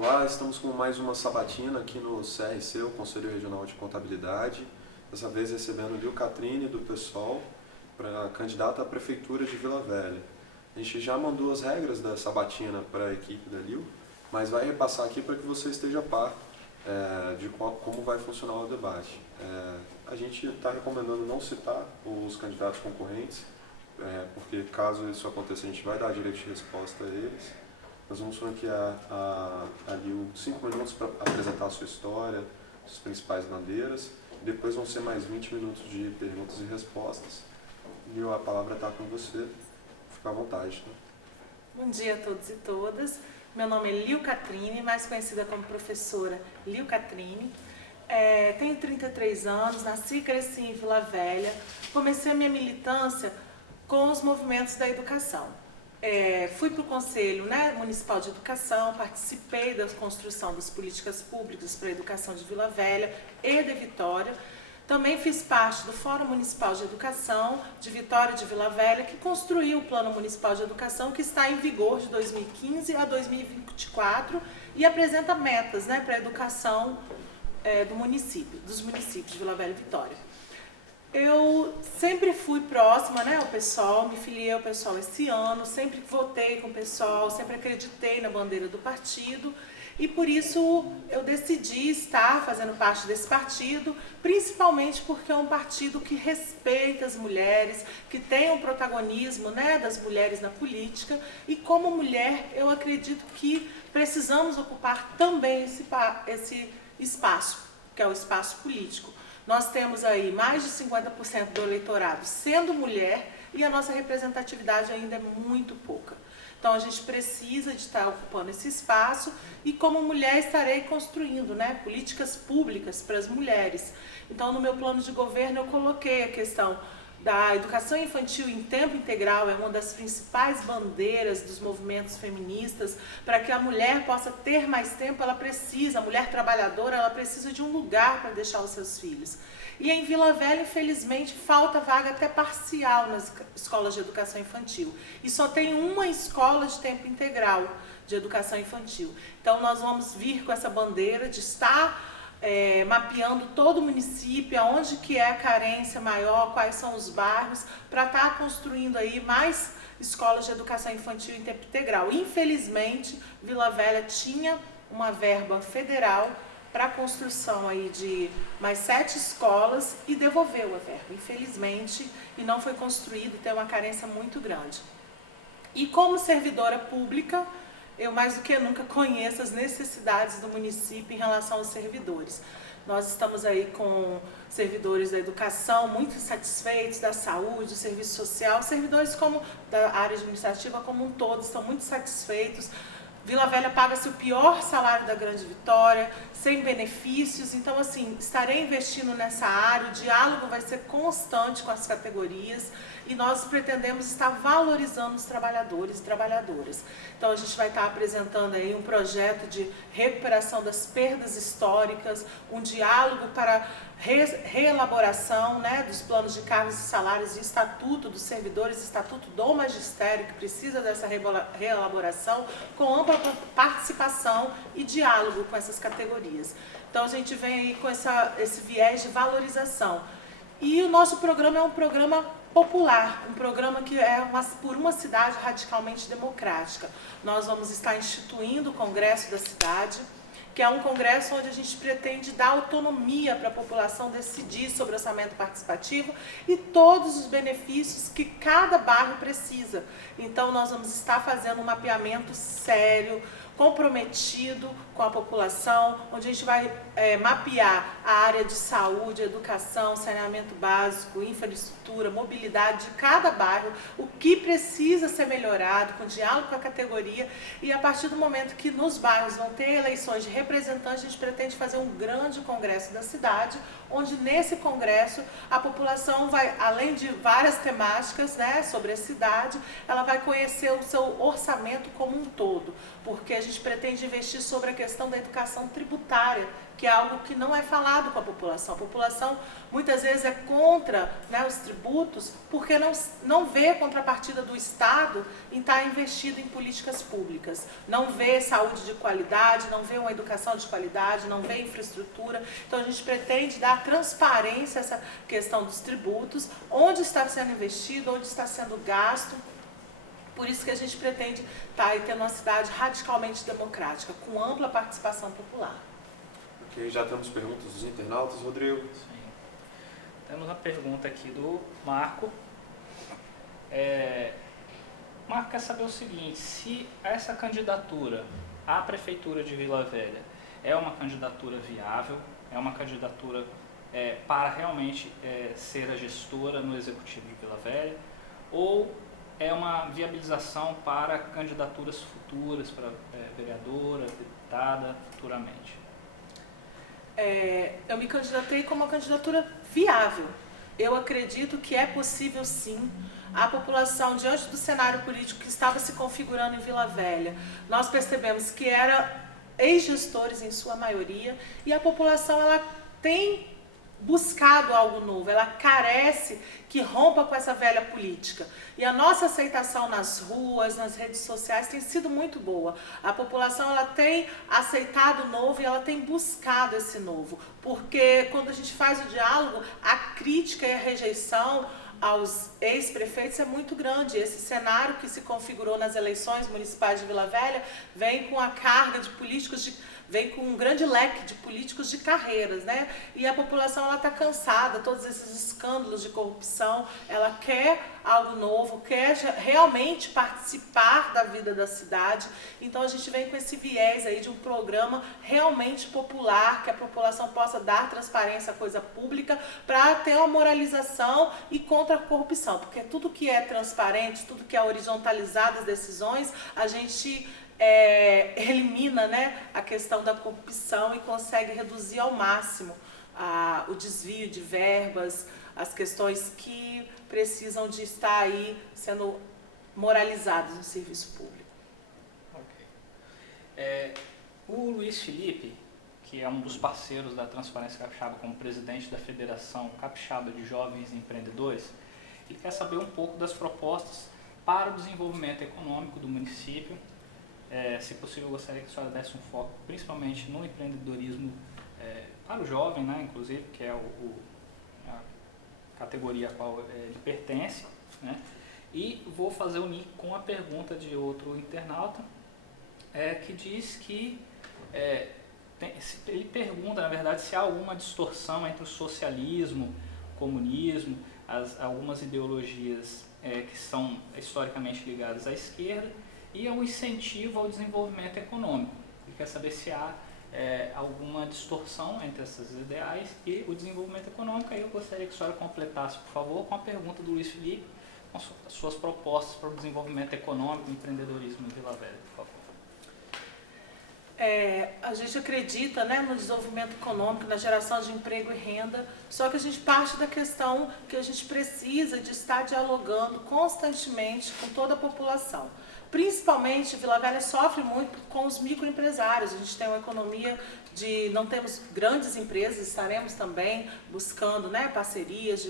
Olá, estamos com mais uma sabatina aqui no CRC, o Conselho Regional de Contabilidade. Dessa vez recebendo Lil Catrine do PSOL, para candidata à Prefeitura de Vila Velha. A gente já mandou as regras da sabatina para a equipe da Lil, mas vai repassar aqui para que você esteja a par de como vai funcionar o debate. A gente está recomendando não citar os candidatos concorrentes, porque caso isso aconteça a gente vai dar direito de resposta a eles. Nós vamos franquear a Lil 5 minutos para apresentar a sua história, suas principais bandeiras. Depois vão ser mais 20 minutos de perguntas e respostas. Lil, a palavra está com você. Fica à vontade. Tá? Bom dia a todos e todas. Meu nome é Lil Catrine, mais conhecida como professora Lil Catrine. Tenho 33 anos, nasci e cresci em Vila Velha. Comecei a minha militância com os movimentos da educação. Fui para o Conselho Municipal de Educação, participei da construção das políticas públicas para a educação de Vila Velha e de Vitória. Também fiz parte do Fórum Municipal de Educação de Vitória de Vila Velha, que construiu o Plano Municipal de Educação, que está em vigor de 2015 a 2024 e apresenta metas para a educação dos municípios de Vila Velha e Vitória. Eu sempre fui próxima ao PSOL, me filiei ao PSOL esse ano, sempre votei com o PSOL, sempre acreditei na bandeira do partido e por isso eu decidi estar fazendo parte desse partido, principalmente porque é um partido que respeita as mulheres, que tem um protagonismo das mulheres na política e como mulher eu acredito que precisamos ocupar também esse espaço, que é o espaço político. Nós temos aí mais de 50% do eleitorado sendo mulher e a nossa representatividade ainda é muito pouca. Então a gente precisa de estar ocupando esse espaço e como mulher estarei construindo políticas públicas para as mulheres. Então no meu plano de governo eu coloquei a questão da educação infantil em tempo integral, é uma das principais bandeiras dos movimentos feministas, para que a mulher possa ter mais tempo, a mulher trabalhadora, ela precisa de um lugar para deixar os seus filhos. E em Vila Velha, infelizmente, falta vaga até parcial nas escolas de educação infantil. E só tem uma escola de tempo integral de educação infantil. Então nós vamos vir com essa bandeira de estar mapeando todo o município, onde que é a carência maior, quais são os bairros, para estar construindo aí mais escolas de educação infantil em tempo integral. Infelizmente, Vila Velha tinha uma verba federal para a construção aí de mais 7 escolas e devolveu a verba, infelizmente, e não foi construído, tem uma carência muito grande. E como servidora pública, eu mais do que nunca conheço as necessidades do município em relação aos servidores. Nós estamos aí com servidores da educação muito satisfeitos, da saúde, do serviço social, servidores como da área administrativa como um todo estão muito satisfeitos. Vila Velha paga-se o pior salário da Grande Vitória, sem benefícios, então assim, estarei investindo nessa área, o diálogo vai ser constante com as categorias e nós pretendemos estar valorizando os trabalhadores e trabalhadoras. Então a gente vai estar apresentando aí um projeto de recuperação das perdas históricas, um diálogo para reelaboração dos planos de cargos e salários e estatuto dos servidores, estatuto do magistério, que precisa dessa reelaboração, com ampla participação e diálogo com essas categorias. Então a gente vem aí com esse viés de valorização. E o nosso programa é um programa popular, um programa que é por uma cidade radicalmente democrática. Nós vamos estar instituindo o Congresso da Cidade, que é um congresso onde a gente pretende dar autonomia para a população decidir sobre orçamento participativo e todos os benefícios que cada bairro precisa. Então nós vamos estar fazendo um mapeamento sério, comprometido com a população, onde a gente vai mapear a área de saúde, educação, saneamento básico, infraestrutura, mobilidade de cada bairro, o que precisa ser melhorado, com diálogo com a categoria, e a partir do momento que nos bairros vão ter eleições de representantes, a gente pretende fazer um grande congresso da cidade, onde nesse congresso a população vai, além de várias temáticas sobre a cidade, ela vai conhecer o seu orçamento como um todo, porque a gente pretende investir sobre a questão da educação tributária, que é algo que não é falado com a população. A população muitas vezes é contra, né, os tributos porque não vê contrapartida do Estado em estar investido em políticas públicas. Não vê saúde de qualidade, não vê uma educação de qualidade, não vê infraestrutura. Então a gente pretende dar transparência a essa questão dos tributos, onde está sendo investido, onde está sendo gasto. Por isso que a gente pretende estar aí tendo uma cidade radicalmente democrática, com ampla participação popular. Ok, já temos perguntas dos internautas, Rodrigo? Sim. Temos uma pergunta aqui do Marco. Marco quer saber o seguinte: se essa candidatura à Prefeitura de Vila Velha é uma candidatura viável, é uma candidatura para realmente ser a gestora no Executivo de Vila Velha, ou é uma viabilização para candidaturas futuras, para vereadora, deputada, futuramente? Eu me candidatei como uma candidatura viável. Eu acredito que é possível sim. A população, diante do cenário político que estava se configurando em Vila Velha, nós percebemos que eram ex-gestores em sua maioria, e a população ela tem buscado algo novo, ela carece que rompa com essa velha política. E a nossa aceitação nas ruas, nas redes sociais tem sido muito boa. A população ela tem aceitado o novo e ela tem buscado esse novo. Porque quando a gente faz o diálogo, a crítica e a rejeição aos ex-prefeitos é muito grande. Esse cenário que se configurou nas eleições municipais de Vila Velha vem com a carga de políticos vem com um grande leque de políticos de carreiras, né? E a população ela está cansada, todos esses escândalos de corrupção, ela quer algo novo, quer realmente participar da vida da cidade. Então a gente vem com esse viés aí de um programa realmente popular, que a população possa dar transparência à coisa pública para ter uma moralização e contra a corrupção, porque tudo que é transparente, tudo que é horizontalizado as decisões, a gente elimina, né, a questão da corrupção e consegue reduzir ao máximo o desvio de verbas, as questões que precisam de estar aí sendo moralizadas no serviço público. Ok. O Luiz Felipe, que é um dos parceiros da Transparência Capixaba como presidente da Federação Capixaba de Jovens Empreendedores, ele quer saber um pouco das propostas para o desenvolvimento econômico do município. Se possível, eu gostaria que a senhora desse um foco principalmente no empreendedorismo para o jovem, né, inclusive, que é a categoria a qual ele pertence, né? E vou fazer o link com a pergunta de outro internauta, que diz que ele pergunta, na verdade, se há alguma distorção entre o socialismo, o comunismo, algumas ideologias que são historicamente ligadas à esquerda, e ao incentivo ao desenvolvimento econômico. Ele quer saber se há alguma distorção entre esses ideais e o desenvolvimento econômico. Aí eu gostaria que a senhora completasse, por favor, com a pergunta do Luiz Felipe, com as suas propostas para o desenvolvimento econômico e empreendedorismo em Vila Velha, por favor. A gente acredita, né, no desenvolvimento econômico, na geração de emprego e renda, só que a gente parte da questão que a gente precisa de estar dialogando constantemente com toda a população. Principalmente, Vila Velha sofre muito com os microempresários. A gente tem uma economia não temos grandes empresas, estaremos também buscando, né, parcerias,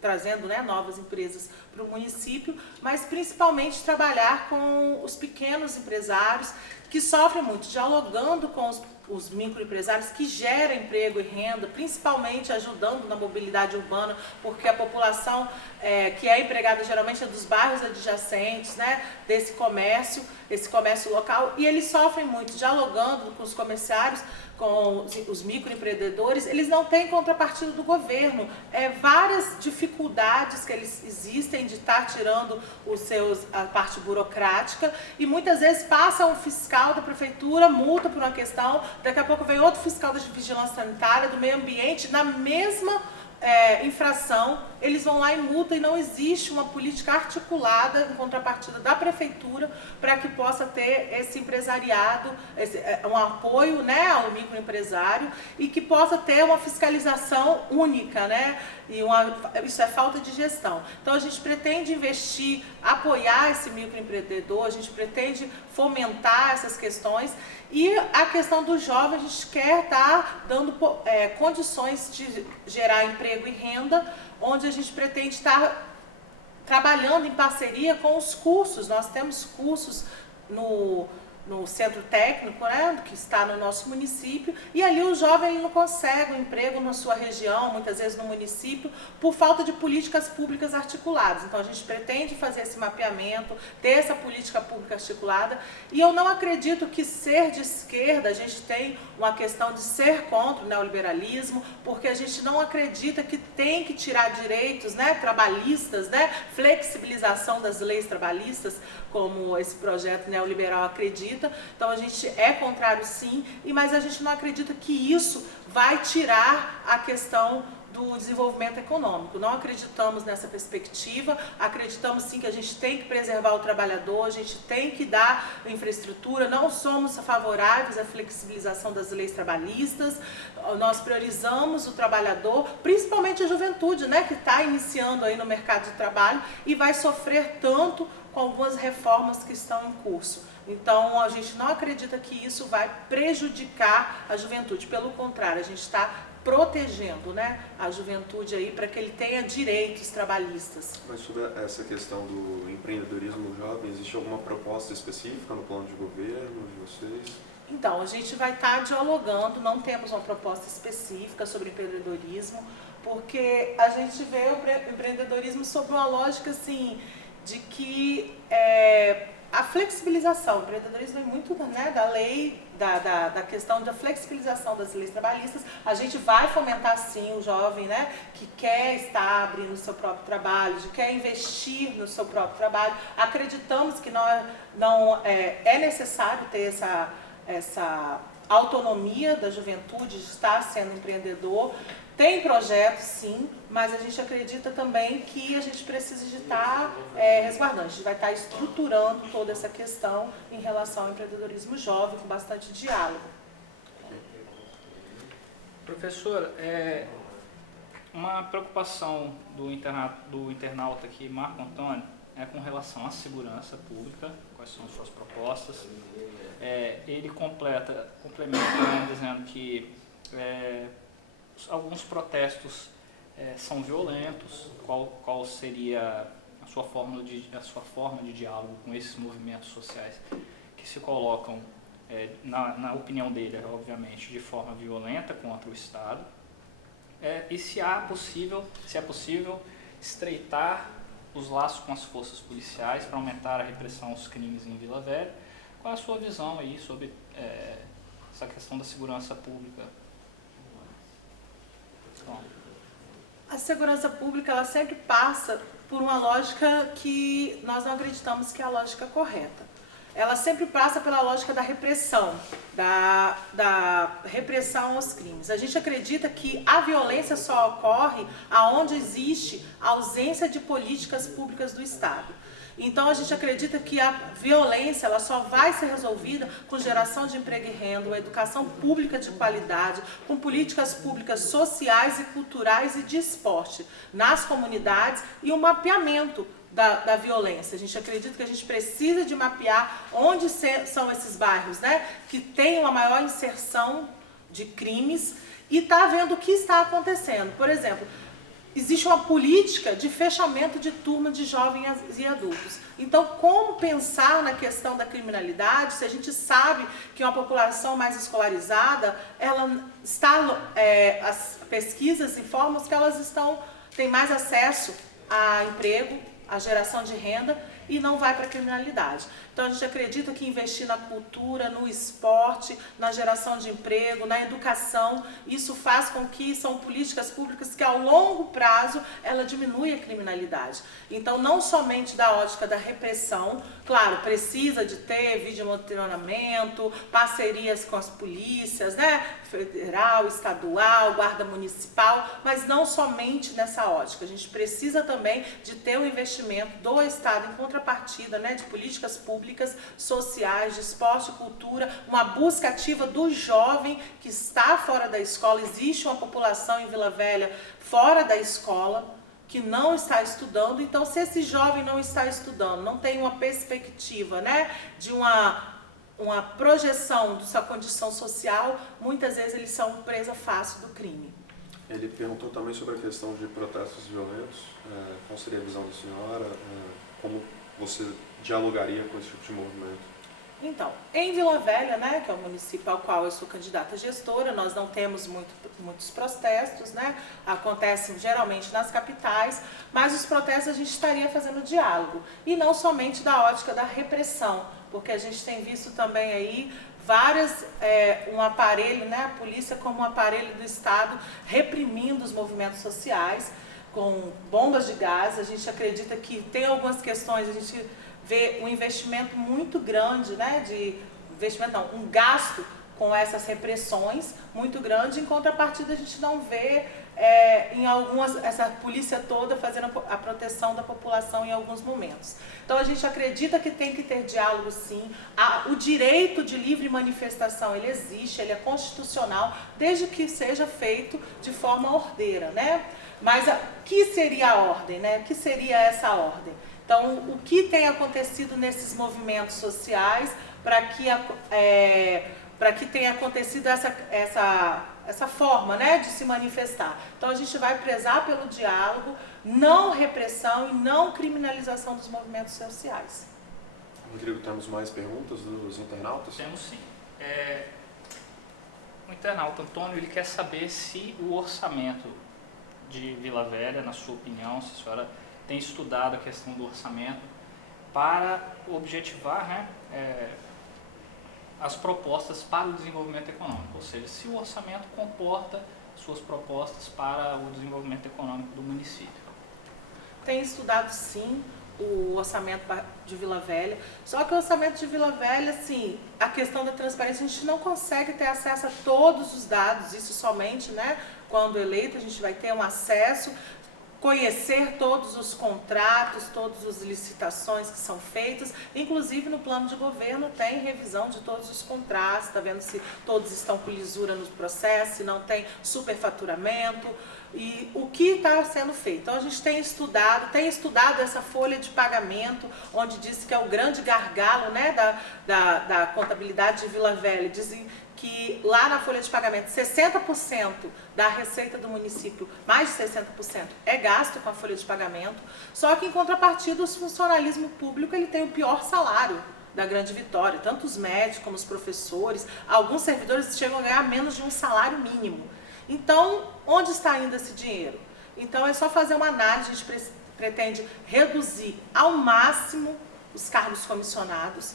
trazendo, né, novas empresas para o município, mas principalmente trabalhar com os pequenos empresários que sofrem muito, dialogando com os microempresários que geram emprego e renda, principalmente ajudando na mobilidade urbana, porque a população que é empregada geralmente é dos bairros adjacentes, né, esse comércio local, e eles sofrem muito, dialogando com os comerciários, com os microempreendedores, eles não têm contrapartida do governo. Várias dificuldades que eles existem de estar tirando a parte burocrática, e muitas vezes passa um fiscal da prefeitura, multa por uma questão, daqui a pouco vem outro fiscal da vigilância sanitária, do meio ambiente, na mesma infração, eles vão lá e multam e não existe uma política articulada em contrapartida da prefeitura para que possa ter esse empresariado, um apoio, né, ao microempresário e que possa ter uma fiscalização única, né? Isso é falta de gestão. Então a gente pretende investir, apoiar esse microempreendedor, a gente pretende fomentar essas questões e a questão do jovem, a gente quer estar dando condições de gerar emprego e renda, onde a gente pretende estar trabalhando em parceria com os cursos. Nós temos cursos no centro técnico, né, que está no nosso município, e ali o jovem ele não consegue um emprego na sua região, muitas vezes no município, por falta de políticas públicas articuladas. Então a gente pretende fazer esse mapeamento, ter essa política pública articulada, e eu não acredito que ser de esquerda, a gente tem uma questão de ser contra o neoliberalismo, porque a gente não acredita que tem que tirar direitos, né, trabalhistas, né, flexibilização das leis trabalhistas, como esse projeto neoliberal acredita. Então a gente é contrário sim, mas a gente não acredita que isso vai tirar a questão do desenvolvimento econômico. Não acreditamos nessa perspectiva, acreditamos sim que a gente tem que preservar o trabalhador, a gente tem que dar infraestrutura, não somos favoráveis à flexibilização das leis trabalhistas, nós priorizamos o trabalhador, principalmente a juventude, né, que está iniciando aí no mercado de trabalho e vai sofrer tanto com algumas reformas que estão em curso. Então, a gente não acredita que isso vai prejudicar a juventude. Pelo contrário, a gente está protegendo, né, a juventude aí para que ele tenha direitos trabalhistas. Mas sobre essa questão do empreendedorismo jovem, existe alguma proposta específica no plano de governo de vocês? Então, a gente vai estar dialogando, não temos uma proposta específica sobre empreendedorismo, porque a gente vê o empreendedorismo sob uma lógica assim, de que a flexibilização, o empreendedorismo é muito, né, da lei, da questão da flexibilização das leis trabalhistas. A gente vai fomentar sim o jovem, né, que quer estar abrindo o seu próprio trabalho, que quer investir no seu próprio trabalho. Acreditamos que não é necessário ter essa autonomia da juventude de estar sendo empreendedor. Tem projetos, sim, mas a gente acredita também que a gente precisa de estar resguardando. A gente vai estar estruturando toda essa questão em relação ao empreendedorismo jovem, com bastante diálogo. Professora, uma preocupação do internauta aqui, Marco Antônio, é com relação à segurança pública, quais são as suas propostas. Ele complementa dizendo que alguns protestos são violentos. Qual seria a sua forma de diálogo com esses movimentos sociais que se colocam, na opinião dele, obviamente, de forma violenta contra o Estado? E se é possível estreitar os laços com as forças policiais para aumentar a repressão aos crimes em Vila Velha? Qual é a sua visão aí sobre essa questão da segurança pública? A segurança pública, ela sempre passa por uma lógica que nós não acreditamos que é a lógica correta. Ela sempre passa pela lógica da repressão, da repressão aos crimes. A gente acredita que a violência só ocorre aonde existe a ausência de políticas públicas do Estado. Então a gente acredita que a violência ela só vai ser resolvida com geração de emprego e renda, uma educação pública de qualidade, com políticas públicas sociais e culturais e de esporte nas comunidades e um mapeamento da violência. A gente acredita que a gente precisa de mapear onde são esses bairros, né, que tem uma maior inserção de crimes e tá vendo o que está acontecendo. Por exemplo, existe uma política de fechamento de turma de jovens e adultos. Então, como pensar na questão da criminalidade se a gente sabe que uma população mais escolarizada, ela está, as pesquisas informam que elas têm mais acesso a emprego, a geração de renda e não vai para a criminalidade. Então a gente acredita que investir na cultura, no esporte, na geração de emprego, na educação, isso faz com que são políticas públicas que ao longo prazo ela diminui a criminalidade. Então não somente da ótica da repressão, claro, precisa de ter vídeo monitoramento, parcerias com as polícias, né, federal, estadual, guarda municipal, mas não somente nessa ótica. A gente precisa também de ter um investimento do Estado em contrapartida, né, de políticas públicas, sociais, de esporte e cultura, uma busca ativa do jovem que está fora da escola. Existe uma população em Vila Velha fora da escola, que não está estudando. Então, se esse jovem não está estudando, não tem uma perspectiva, né, de uma projeção da sua condição social, muitas vezes eles são presa fácil do crime. Ele perguntou também sobre a questão de protestos violentos. Qual seria a visão da senhora? Como você dialogaria com esse tipo de movimento? Então, em Vila Velha, né, que é o município ao qual eu sou candidata gestora, nós não temos muitos protestos, né, acontecem geralmente nas capitais, mas os protestos a gente estaria fazendo diálogo, e não somente da ótica da repressão, porque a gente tem visto também aí um aparelho, né, a polícia como um aparelho do Estado reprimindo os movimentos sociais, com bombas de gás. A gente acredita que tem algumas questões, a gente vê um investimento muito grande, né, um gasto com essas repressões muito grande, em contrapartida a gente não vê essa polícia toda fazendo a proteção da população em alguns momentos. Então a gente acredita que tem que ter diálogo sim, o direito de livre manifestação ele existe, ele é constitucional, desde que seja feito de forma ordeira, né? Mas o que seria a ordem, né? O que seria essa ordem? Então, o que tem acontecido nesses movimentos sociais para que tenha acontecido essa forma, né, de se manifestar? Então, a gente vai prezar pelo diálogo, não repressão e não criminalização dos movimentos sociais. Rodrigo, temos mais perguntas dos internautas? Temos sim. O internauta Antônio ele quer saber se o orçamento de Vila Velha, na sua opinião, se a senhora tem estudado a questão do orçamento para objetivar, né, as propostas para o desenvolvimento econômico, ou seja, se o orçamento comporta suas propostas para o desenvolvimento econômico do município. Tem estudado sim o orçamento de Vila Velha, só que o orçamento de Vila Velha, assim, a questão da transparência, a gente não consegue ter acesso a todos os dados, isso somente, né, quando eleito a gente vai ter um acesso, conhecer todos os contratos, todas as licitações que são feitas, inclusive no plano de governo tem revisão de todos os contratos, está vendo se todos estão com lisura no processo, se não tem superfaturamento e o que está sendo feito. Então a gente tem estudado essa folha de pagamento, onde diz que é o grande gargalo, né, da contabilidade de Vila Velha, dizem que lá na folha de pagamento 60% da receita do município, mais de 60%, é gasto com a folha de pagamento, só que em contrapartida o funcionalismo público ele tem o pior salário da Grande Vitória, tanto os médicos como os professores, alguns servidores chegam a ganhar menos de um salário mínimo. Então, onde está indo esse dinheiro? Então é só fazer uma análise, a gente pretende reduzir ao máximo os cargos comissionados,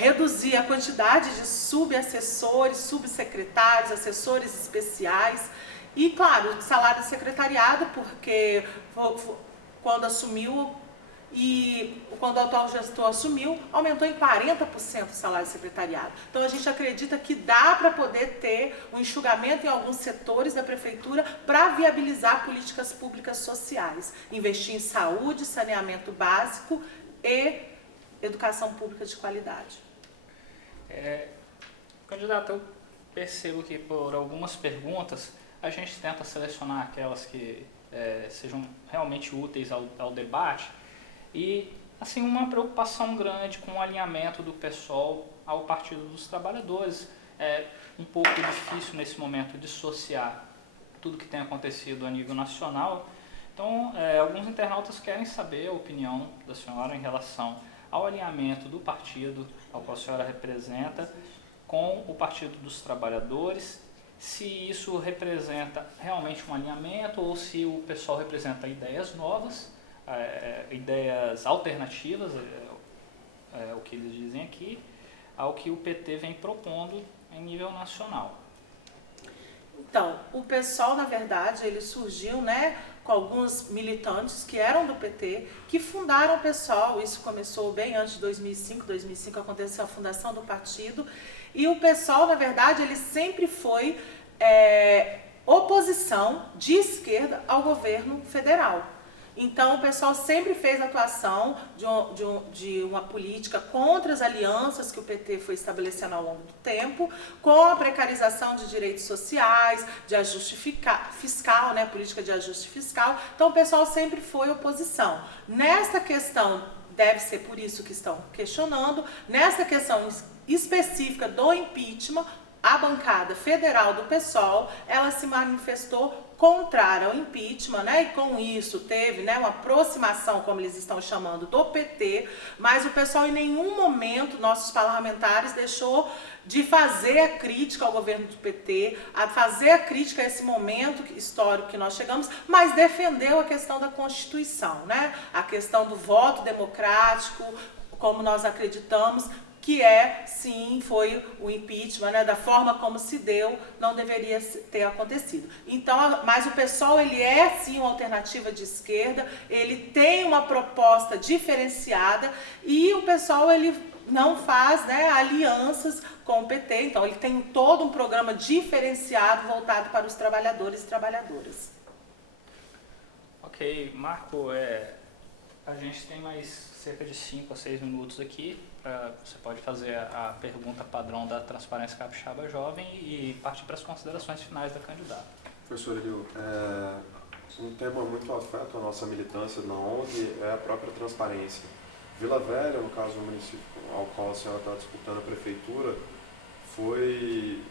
reduzir a quantidade de subassessores, subsecretários, assessores especiais e, claro, salário de secretariado, porque quando o atual gestor assumiu, aumentou em 40% o salário de secretariado. Então a gente acredita que dá para poder ter um enxugamento em alguns setores da prefeitura para viabilizar políticas públicas sociais, investir em saúde, saneamento básico e educação pública de qualidade. Candidato, eu percebo que por algumas perguntas a gente tenta selecionar aquelas que sejam realmente úteis ao debate e assim uma preocupação grande com o alinhamento do PSOL ao Partido dos Trabalhadores. É um pouco difícil nesse momento dissociar tudo que tem acontecido a nível nacional. Então, alguns internautas querem saber a opinião da senhora em relação ao alinhamento do partido ao qual a senhora representa com o Partido dos Trabalhadores, se isso representa realmente um alinhamento ou se o pessoal representa ideias novas, ideias alternativas, o que eles dizem aqui, ao que o PT vem propondo em nível nacional. Então, o PSOL, na verdade, ele surgiu, né, com alguns militantes que eram do PT, que fundaram o PSOL. Isso começou bem antes de 2005. 2005 aconteceu a fundação do partido. E o PSOL, na verdade, ele sempre foi oposição de esquerda ao governo federal. Então, o pessoal sempre fez atuação de uma política contra as alianças que o PT foi estabelecendo ao longo do tempo, com a precarização de direitos sociais, de ajuste fiscal, né, política de ajuste fiscal. Então, o pessoal sempre foi oposição. Nesta questão, deve ser por isso que estão questionando, nessa questão específica do impeachment, a bancada federal do PSOL, ela se manifestou contrária ao impeachment, né? E com isso teve, né, uma aproximação, como eles estão chamando, do PT, mas o PSOL em nenhum momento, nossos parlamentares, deixou de fazer a crítica ao governo do PT, a fazer a crítica a esse momento histórico que nós chegamos, mas defendeu a questão da Constituição, né? A questão do voto democrático, como nós acreditamos, que sim, foi o impeachment, né, da forma como se deu, não deveria ter acontecido. Então, mas o PSOL, ele sim uma alternativa de esquerda, ele tem uma proposta diferenciada e o PSOL, ele não faz, né, alianças com o PT, então ele tem todo um programa diferenciado voltado para os trabalhadores e trabalhadoras. Ok, Marco, a gente tem mais cerca de 5 a 6 minutos aqui. Você pode fazer a pergunta padrão da Transparência Capixaba Jovem e partir para as considerações finais da candidata. Professor Elio, um tema muito afeta a nossa militância na ONG é a própria transparência. Vila Velha, no caso do município ao qual a senhora está disputando a prefeitura, foi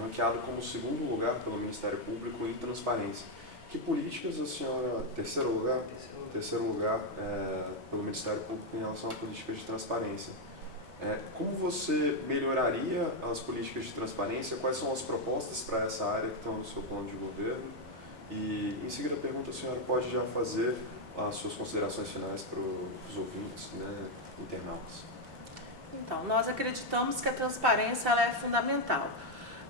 ranqueado como o segundo lugar pelo Ministério Público em transparência. Que políticas a senhora, terceiro lugar pelo Ministério Público em relação a políticas de transparência? Como você melhoraria as políticas de transparência? Quais são as propostas para essa área que estão no seu plano de governo? E, em seguida, a pergunta a senhora pode já fazer as suas considerações finais para os ouvintes, né, internautas. Então, nós acreditamos que a transparência ela é fundamental.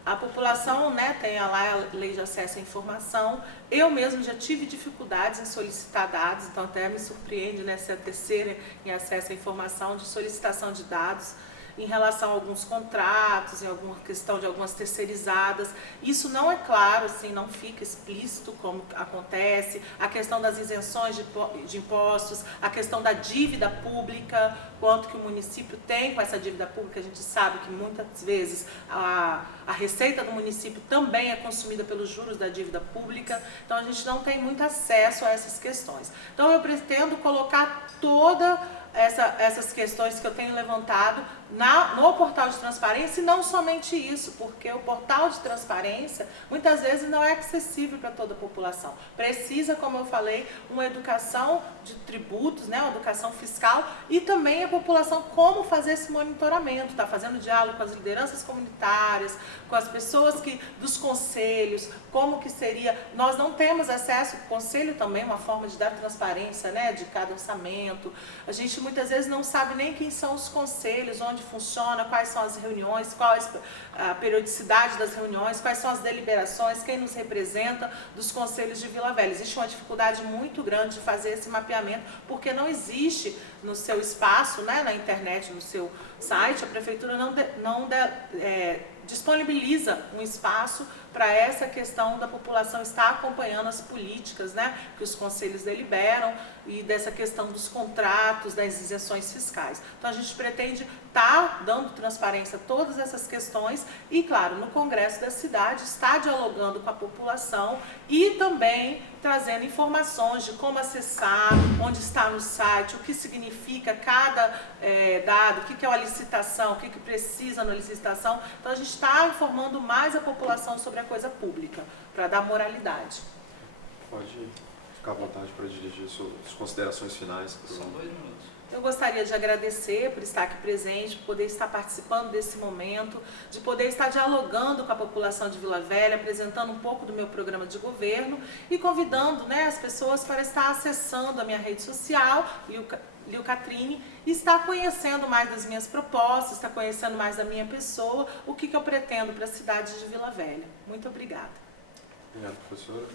A população, né, tem lá a lei de acesso à informação. Eu mesmo já tive dificuldades em solicitar dados, então até me surpreende, né, ser a terceira em acesso à informação de solicitação de dados em relação a alguns contratos, em alguma questão de algumas terceirizadas. Isso não é claro, assim, não fica explícito como acontece. A questão das isenções de impostos, a questão da dívida pública, quanto que o município tem com essa dívida pública. A gente sabe que muitas vezes a receita do município também é consumida pelos juros da dívida pública, então a gente não tem muito acesso a essas questões. Então eu pretendo colocar toda essas questões que eu tenho levantado no portal de transparência, e não somente isso, porque o portal de transparência muitas vezes não é acessível para toda a população. Precisa, como eu falei, uma educação de tributos, né, uma educação fiscal, e também a população como fazer esse monitoramento, está fazendo diálogo com as lideranças comunitárias, com as pessoas dos conselhos, como que seria. Nós não temos acesso, o conselho também é uma forma de dar transparência, né, de cada orçamento. A gente muitas vezes não sabe nem quem são os conselhos, onde funciona, quais são as reuniões, qual a periodicidade das reuniões, quais são as deliberações, quem nos representa dos conselhos de Vila Velha. Existe uma dificuldade muito grande de fazer esse mapeamento, porque não existe no seu espaço, né, na internet, no seu site, a prefeitura não disponibiliza um espaço para essa questão da população estar acompanhando as políticas, né, que os conselhos deliberam, e dessa questão dos contratos, das isenções fiscais. Então a gente pretende estar dando transparência a todas essas questões e, claro, no Congresso da cidade, estar dialogando com a população e também trazendo informações de como acessar, onde está no site, o que significa cada dado, o que é uma licitação, o que precisa na licitação. Então a gente está informando mais a população sobre a coisa pública, para dar moralidade. Pode ficar à vontade para dirigir suas considerações finais. São 2 minutos. Eu gostaria de agradecer por estar aqui presente, por poder estar participando desse momento, de poder estar dialogando com a população de Vila Velha, apresentando um pouco do meu programa de governo e convidando, né, as pessoas para estar acessando a minha rede social, Liu Catrine, e estar conhecendo mais das minhas propostas, estar conhecendo mais da minha pessoa, o que eu pretendo para a cidade de Vila Velha. Muito obrigada. Obrigado, professora.